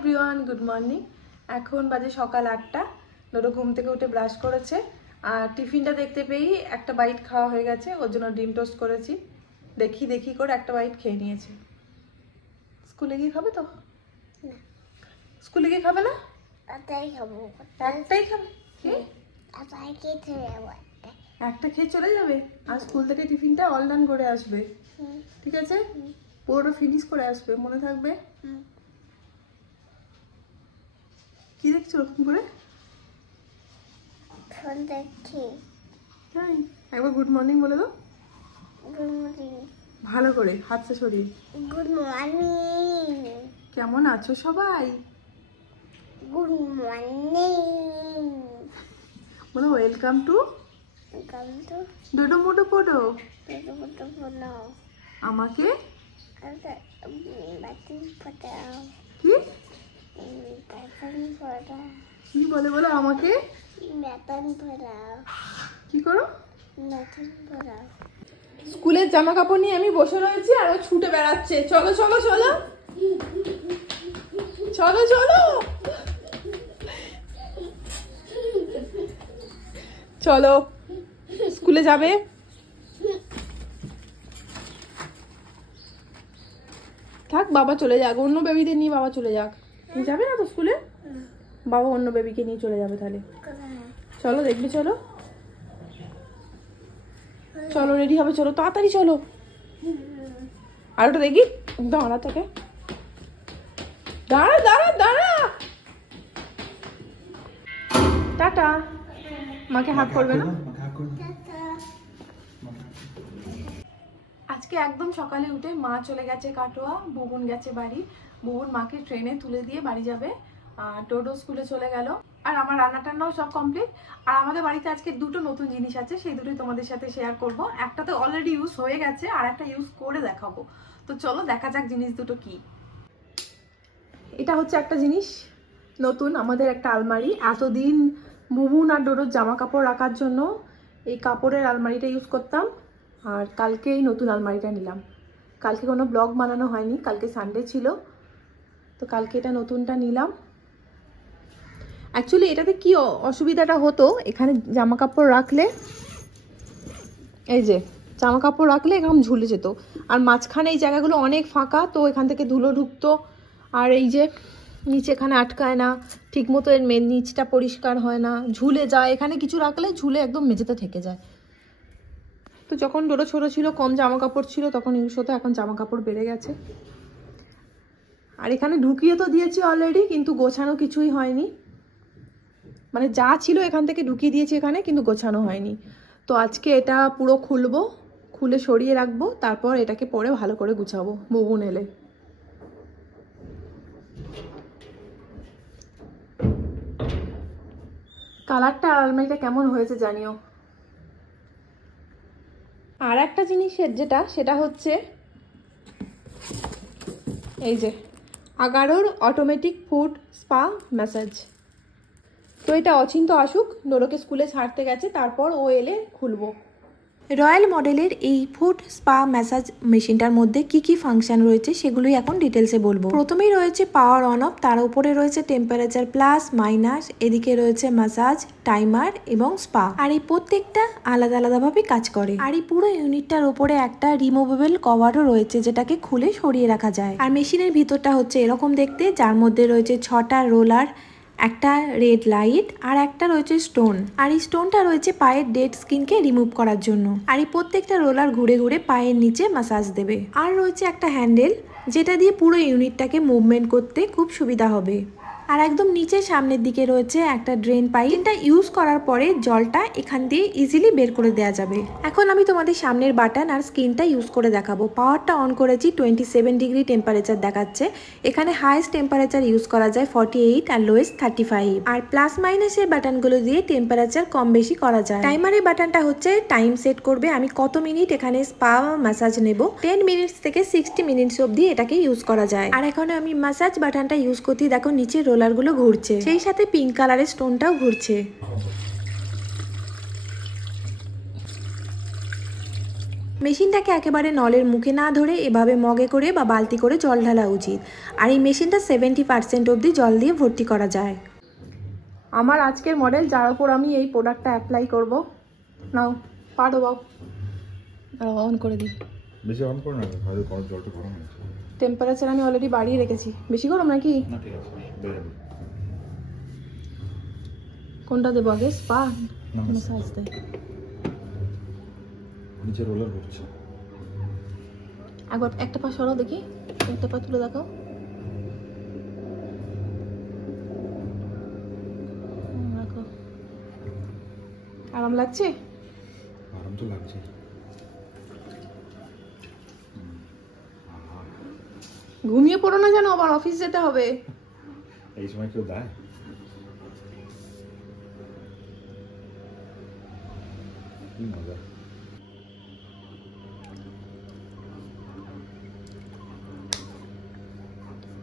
Everyone, good morning. এখন বাজে সকাল 8টা। ডোডো ঘুম থেকে উঠে ব্রাশ করেছে আর টিফিনটা দেখতে পেয়েই একটা বাইট খাওয়া হয়ে গেছে। ওর জন্য ডিম টোস্ট করেছি, দেখি দেখি করে একটা বাইট খেয়ে নিয়েছে। স্কুলে গিয়ে খাবে তো? না, স্কুলে গিয়ে খাবে না? একটাই খাবো। একটাই খাবে? কি একটা খেয়ে চলে যাবে? আর স্কুল থেকে টিফিনটা অল ডান করে আসবে, ঠিক আছে? পুরোটা ফিনিশ করে আসবে, মনে থাকবে? কি দেখছো ওরকম করে? তাই একবার গুড মর্নিং বলে দাও। Good morning. ভালো করে হাতটা সরিয়ে। Good morning. কেমন আছো সবাই? Good morning. বলো ওয়েলকাম টু ডোডো মোটো পোডো। আমাকে কি কি বলে বলো আমাকে কি করো? স্কুলের জামা কাপড় নিয়ে আমি বসে রয়েছি আর ও ছুটে বেড়াচ্ছে। চলো চলো চলো চলো চলো চলো, স্কুলে যাবে? থাক, বাবা চলে যাক, অন্য বেবিদের নিয়ে বাবা চলে যাক। তুমি যাবে না তো স্কুলে? বাবা অন্য বেবিকে নিয়ে চলে যাবে তাহলে। চলো দেখবি, চলো চলো, রেডি হবে, চলো তাড়াতাড়ি চলো। আর ওটা দেখি, দাঁড়া তোকে, দাঁড়া দাঁড়া দাঁড়া। টাটা। মাকে হাত করবে না? আজকে একদম সকালে উঠে মা চলে গেছে কাটোয়া, বুবুন গেছে বাড়ি। বুবুন মাকে ট্রেনে তুলে দিয়ে বাড়ি যাবে, আর ডোডো স্কুলে চলে গেল। আর আমার রান্না টান্নাও সব কমপ্লিট। আর আমাদের বাড়িতে আজকে দুটো নতুন জিনিস আছে, সেই দুটোই তোমাদের সাথে শেয়ার করব। একটা তো অলরেডি ইউজ হয়ে গেছে, আর একটা ইউজ করে দেখাবো। তো চলো দেখা যাক জিনিস দুটো কি। এটা হচ্ছে একটা জিনিস নতুন, আমাদের একটা আলমারি। এতদিন বুবুন আর ডোডোর জামা কাপড় রাখার জন্য এই কাপড়ের আলমারিটা ইউজ করতাম, আর কালকে এই নতুন আলমারিটা নিলাম। কালকে কোনো ব্লগ বানানো হয়নি, কালকে সানডে ছিল, তো কালকে এটা নতুনটা নিলাম। অ্যাকচুয়ালি এটাতে কি অসুবিধাটা হতো, এখানে জামা কাপড় রাখলে, এই যে জামা কাপড় রাখলে এরকম ঝুলে যেত, আর মাঝখানে এই জায়গাগুলো অনেক ফাঁকা, তো এখান থেকে ধুলো ঢুকতো। আর এই যে নিচে এখানে আটকায় না ঠিক মতো, এর নিচটা পরিষ্কার হয় না, ঝুলে যায়। এখানে কিছু রাখলে ঝুলে একদম মেঝেতে থেকে যায়। তো যখন ডোডো ছোটো ছিল, কম জামা কাপড় ছিল, তখন ইউজ হতো, এখন জামা কাপড় বেড়ে গেছে। আর এখানে ঢুকিয়ে তো দিয়েছি অলরেডি, কিন্তু গোছানো কিছুই হয়নি। মানে যা ছিল এখান থেকে ঢুকিয়ে দিয়েছি এখানে, কিন্তু গোছানো হয়নি। তো আজকে এটা পুরো খুলবো, খুলে সরিয়ে রাখবো, তারপর এটাকে পরে ভালো করে গুছাবো বুবুন এলে। কালারটা আলমারিটা কেমন হয়েছে জানিও। আর একটা জিনিসের সেটা হচ্ছে এই যে আগারোর অটোমেটিক ফুড স্পা ম্যাসাজ। তো এটা অচিন্ত আসুক, ডোডোকে স্কুলে ছাড়তে গেছে, তারপর ও এলে খুলবো। রয়্যাল মডেলের এই ফুড স্পা ম্যাসাজ মেশিনটার মধ্যে কি কি ফাংশন রয়েছে সেগুলোই এখন ডিটেলসে বলবো। প্রথমেই রয়েছে পাওয়ার অন অফ, তার উপরে রয়েছে টেম্পারেচার প্লাস মাইনাস, এদিকে রয়েছে ম্যাসাজ টাইমার এবং স্পা। আর এই প্রত্যেকটা আলাদা আলাদাভাবে কাজ করে। আর এই পুরো ইউনিটটার উপরে একটা রিমুভেবল কভারও রয়েছে, যেটাকে খুলে সরিয়ে রাখা যায়। আর মেশিনের ভিতরটা হচ্ছে এরকম দেখতে, যার মধ্যে রয়েছে 6টা রোলার, একটা রেড লাইট, আর একটা রয়েছে স্টোন। আর এই স্টোনটা রয়েছে পায়ের ডেড স্কিনকে রিমুভ করার জন্য। আর এই প্রত্যেকটা রোলার ঘুরে ঘুরে পায়ের নিচে ম্যাসাজ দেবে। আর রয়েছে একটা হ্যান্ডেল, যেটা দিয়ে পুরো ইউনিটটাকে মুভমেন্ট করতে খুব সুবিধা হবে। আর একদম নিচে সামনের দিকে রয়েছে একটা ড্রেন পাইপ, এটা ইউজ করার পরে জলটা এখান দিয়ে ইজিলি বের করে দেওয়া যাবে। এখন আমি তোমাদের সামনের বাটন আর স্ক্রিনটা ইউজ করে দেখাবো। পাওয়ারটা অন করেছি, 27 ডিগ্রি টেম্পারেচার দেখাচ্ছে। এখানে হাইয়েস্ট টেম্পারেচার ইউজ করা যায় 48 আর লোয়েস্ট 35। আর প্লাস মাইনাসের বাটনগুলো দিয়ে টেম্পারেচার কম বেশি করা যায়। টাইমারের বাটনটা হচ্ছে টাইম সেট করবে আমি কত মিনিট এখানে স্পা ম্যাসাজ নেব। 10 মিনিটস থেকে 60 মিনিটস অবধি এটাকে ইউজ করা যায়। আর এখন আমি ম্যাসাজ বাটনটা ইউজ করতে, দেখো নিচে রোলারগুলো ঘুরছে, সেই সাথে পিঙ্ক কালারের স্টোনটাও ঘুরছে। মেশিনটাকে একেবারে নলের মুখে না ধরে এভাবে মগে করে বা বালতি করে জল ঢালা উচিত। আর এই মেশিনটা 70% অবধি জল দিয়ে ভর্তি করা যায়। আমার আজকের মডেল, যার ওপর আমি এই প্রোডাক্টটা অ্যাপ্লাই করব। নাও পারো বাবু, অন করে দিই। বেশি অন করো না, ভালো করে জলটা গরম হয়েছে। টেম্পারেচার আমি অলরেডি বাড়িয়ে রেখেছি। বেশি গরম নাকি? না ঠিক আছে, বেরোবে। কোনটা দেবো আগে, স্পা ম্যাসাজ দেয়? নিচে রোলার ঘুরছে। একবার একটা পা সরাও দেখি, একটা পা তুলে দেখাও। রাখো। আরাম লাগছে? আরাম তো লাগছে। ঘুমিয়ে পড়ো না যেন, আবার অফিস যেতে হবে। এই সময় কেউ দেয়? কি মজা।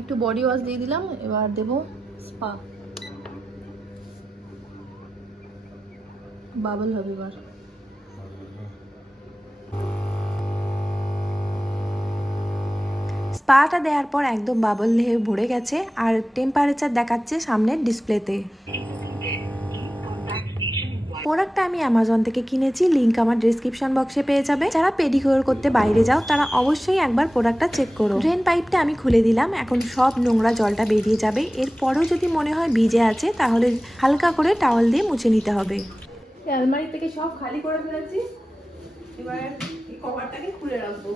একটু বডি ওয়াশ দিয়ে দিলাম, এবার দেবো স্পা। বাবল হবে এবার। স্পাটা দেওয়ার পর একদম বাবল হয়ে ভরে গেছে আর টেম্পারেচার দেখাচ্ছে সামনের ডিসপ্লেতে। প্রোডাক্টটা আমি অ্যামাজন থেকে কিনেছি, লিংক আমার ডেসক্রিপশন বক্সে পেয়ে যাবে। যারা পেডিকিউর করতে বাইরে যাও তারা অবশ্যই একবার প্রোডাক্টটা চেক করো। ড্রেন পাইপটা আমি খুলে দিলাম, এখন সব নোংরা জলটা বেরিয়ে যাবে। এরপরেও যদি মনে হয় ভিজে আছে তাহলে হালকা করে টাওয়াল দিয়ে মুছে নিতে হবে। আলমারি থেকে সব খালি করে ফেলেছি, এবার এই কভারটাকে খুলে রাখবো।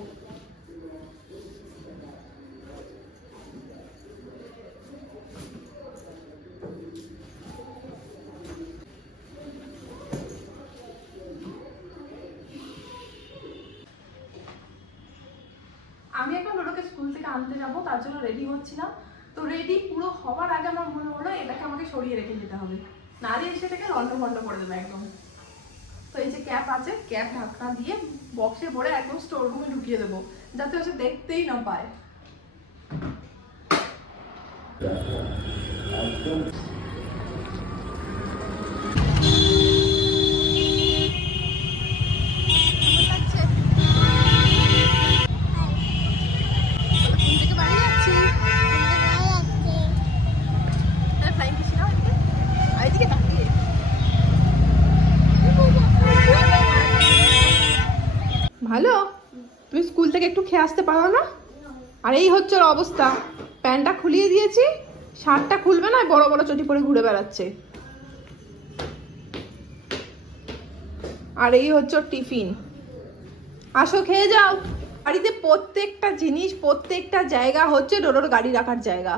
আমি এখন ওটাকে স্কুল থেকে আনতে যাবো, তার জন্য রেডি হচ্ছিলাম। তো রেডি পুরো হওয়ার আগে আমার মনে হলো এটাকে আমাকে সরিয়ে রেখে যেতে হবে, নাহলে এসে থেকে লন্ডভন্ড করে দেবে একদম। তো এই যে ক্যাপ আছে, ক্যাপ ঢাকনা দিয়ে বক্সে ভরে একদম স্টোর রুমে ঢুকিয়ে দেবো, যাতে হচ্ছে দেখতেই না পায়। ভালো, তুমি স্কুল থেকে একটু খেয়ে আসতে পারো না? আর এই হচ্ছে ওর অবস্থা, প্যান্টটা খুলিয়ে দিয়েছি, শার্টটা খুলবে না, বড় বড় চটি পরে ঘুরে বেড়াচ্ছে। আর এই হচ্ছে ওর টিফিন। আসো খেয়ে যাও। বাড়িতে প্রত্যেকটা জিনিস, প্রত্যেকটা জায়গা হচ্ছে ডোডোর গাড়ি রাখার জায়গা।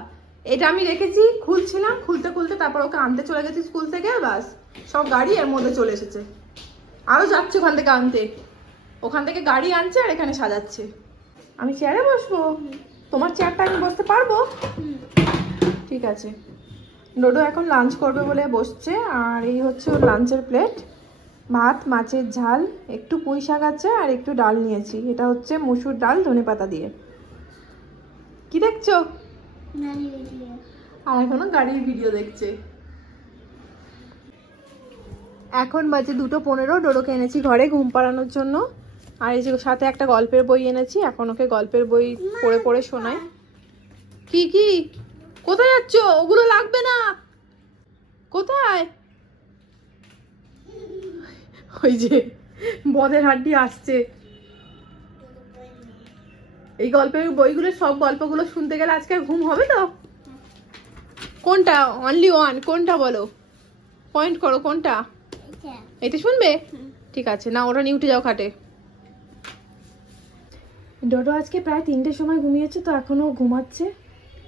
এটা আমি রেখেছি, খুলছিলাম, খুলতে খুলতে তারপর ওকে আনতে চলে গেছি স্কুল থেকে, বাস সব গাড়ি এর মধ্যে চলে এসেছে। আরো যাচ্ছে ওখান থেকে আনতে, ওখান থেকে গাড়ি আনছে আর এখানে সাজাচ্ছে। আমি চেয়ারে বসবো? তোমার চেয়ারটা আমি বসতে পারবো? ঠিক আছে। ডোডো এখন লাঞ্চ করবে বলে বসছে। আর এই হচ্ছে ওর লাঞ্চের প্লেট, ভাত, মাছের ঝাল, একটু পুঁই শাক আছে আর একটু ডাল নিয়েছি। এটা হচ্ছে মসুর ডাল ধনেপাতা দিয়ে। কি দেখছো? আর এখনো গাড়ির ভিডিও দেখছে। এখন বাজে 2:15। ডোডোকে এনেছি ঘরে ঘুম পাড়ানোর জন্য। আর এই যে সাথে একটা গল্পের বই এনেছি, এখন ওকে গল্পের বই পড়ে পড়ে শোনাই। কি কি কোথায় যাচ্ছ? ওগুলো লাগবে না। কোথায়? ওই যে বদের হাড্ডি আসছে। এই গল্পের বইগুলো, সব গল্পগুলো শুনতে গেলে আজকে ঘুম হবে তো? কোনটা? Only one. কোনটা বলো, পয়েন্ট করো কোনটা? এটা শুনবে? ঠিক আছে, না ওটা নিয়ে উঠে যাও খাটে। ডোডো আজকে প্রায় 3টের সময় ঘুমিয়েছে, তো এখনো ঘুমাচ্ছে।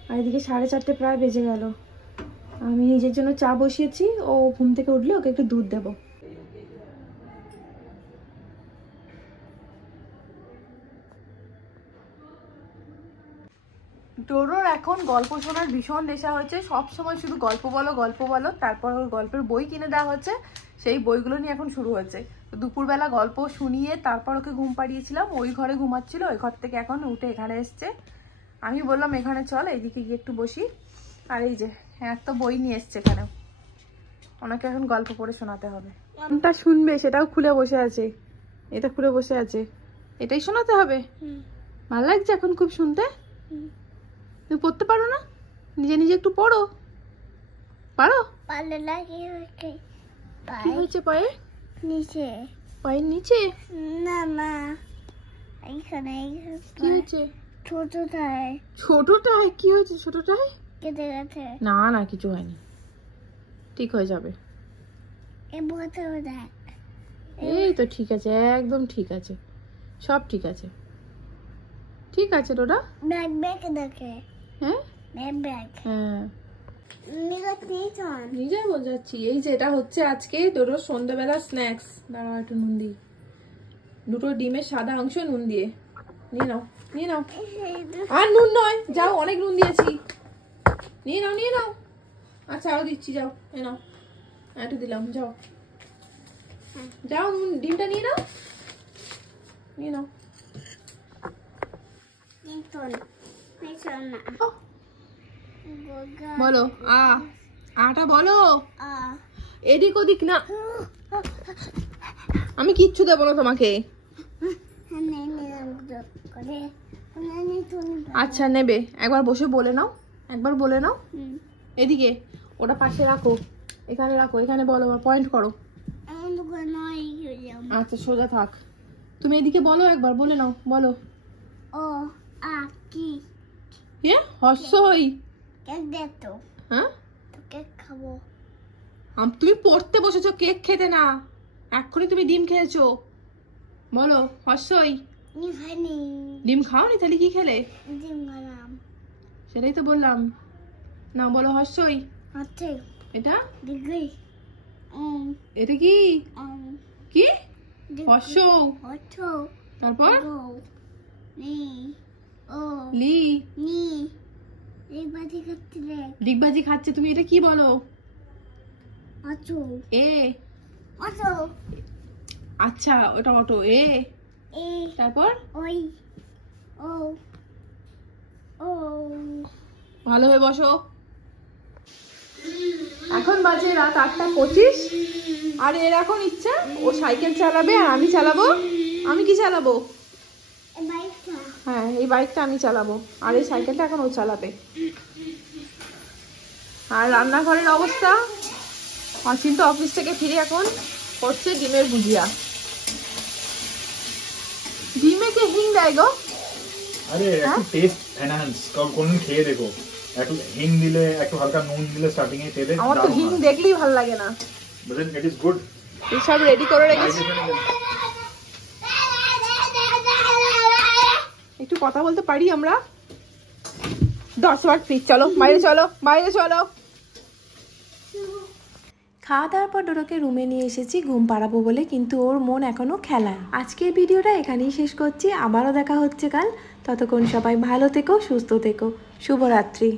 আর এদিকে 4:30 প্রায় বেজে গেল। আমি নিজের জন্য চা বসিয়েছি, ও ঘুম থেকে উঠলে ওকে একটু দুধ দেবো। ডোডোর এখন গল্প শোনার ভীষণ নেশা হয়েছে, সবসময় শুধু গল্প বলো গল্প বলো। তারপর ওর গল্পের বই কিনে দেওয়া হচ্ছে, সেই বইগুলো নিয়ে এখন শুরু হয়েছে। তো দুপুরবেলা গল্প শুনিয়ে তারপর ওকে ঘুম পাড়িয়েছিলাম। ওই ঘরে ঘুমাচ্ছিল, ওই ঘর থেকে এখন উঠে এখানে এসছে। আমি বললাম এখানে চল, এইদিকে গিয়ে একটু বসি। আর এই যে একটা বই নিয়ে এসছে এখানে, ওনাকে এখন গল্প পড়ে শোনাতে হবে। কোনটা শুনবে সেটাও খুলে বসে আছে, এটা খুলে বসে আছে। এটাই শোনাতে হবে? ভালো লাগছে এখন খুব শুনতে? তুমি পড়তে পারো না? নিজে নিজে একটু পড়ো। পারো? পালে লাগে ওকে কি হয়েছে পায়ে? নিচে পায়ের নিচে? না না এইখানে কি হয়েছে? ছোটটায় ছোটটায়? কি হয়েছে ছোটটায়? কেটে গেছে না না কিছু হয়নি, ঠিক হয়ে যাবে। এ বোতল দেখ এই তো ঠিক আছে, একদম ঠিক আছে, সব ঠিক আছে। ঠিক আছে ডোরা। ব্যাগ ব্যাগ দেখে হ্যাঁ ব্যাগ ব্যাগ হ্যাঁ নিগত নিজে বোঝাচ্ছি। এই যে এটা হচ্ছে আজকে ডোরোর সন্ধ্যাবেলা স্ন্যাক্স। দাঁড়াও একটু নুন দিই। দুটো ডিমের সাদা অংশ নুন দিয়ে নিয়ে নাও, নিয়ে নাও। আর নুন নয়, যাও, অনেক নুন দিয়েছি। নিয়ে নাও, নিয়ে নাও। আচ্ছা আরো দিচ্ছি, যাও এ নাও, একটু দিলাম, যাও যাও, নুন ডিমটা নিয়ে নাও, নিয়ে নাও। বলো আটা বলো। এদিক ওদিক না, আমি কিচ্ছু দেবো না তোমাকে। আচ্ছা নেবে, একবার বসে বলে নাও, একবার বলে নাও। এদিকে ওটা পাশে রাখো, এখানে রাখো, এখানে বলো, পয়েন্ট করো। আচ্ছা সোজা থাক। তুমি এদিকে বলো, একবার বলে নাও, বলো। ও আ কি হর্ষই। কেক দে তো, হ্যাঁ তো কেক খাবো। তুমি পড়তে বসেছো, কেক খেতে না। এক্ষুনি তুমি ডিম খেয়েছো। বলো হর্ষই। নিখানি ডিম খাওনি? তাহলে কি খেলে? ডিম গরম সেটাই তো বললাম না, বলো হর্ষই। আছে এটা ডিগ্রি এটা কি? কি হর্ষ? হচ্ছ তারপর গো নি ও লি। নি এই বাজি করতে রে ডিগবাজি খাচ্ছে, তুমি এটা কি বলো? আছো এ। আছো আচ্ছা ওটা অটো। এ এ তারপর ওই ও ও ভালোভাবে বসো। এখন বাজে রাত 8:25। আর এর এখন ইচ্ছা ও সাইকেল চালাবে আর আমি চালাবো। আমি কি চালাবো? বাইকটা হ্যাঁ এই বাইকটা আমি চালাবো, আর এই সাইকেলটা এখন ও চালাবে। আর রান্নাঘরের অবস্থা, অচিন্ত অফিস থেকে ফিরে এখন করছে ডিমের ভুজিয়া। ডিমে কে হিং দেয় গো? আরে একটু টেস্ট এনহ্যান্স, কোনদিন খেয়ে দেখো। একটু হিং দিলে, একটু হালকা নুন দিলে স্টার্টিং এ তেলে। আমার তো হিং দেখলেই ভালো লাগে না। But it is good. এই সব রেডি করে রেখেছি। একটু কথা বলতে পারি আমরা? 10 বার প্লিজ, চলো বাইরে, চলো বাইরে চলো। খাওয়া দাওয়ার পর ডোরোকে রুমে নিয়ে এসেছি ঘুম পাড়াবো বলে, কিন্তু ওর মন এখনও খেলায়। আজকের ভিডিওটা এখানেই শেষ করছি, আবারও দেখা হচ্ছে কাল। ততক্ষণ সবাই ভালো থেকো, সুস্থ থেকো, শুভরাত্রি।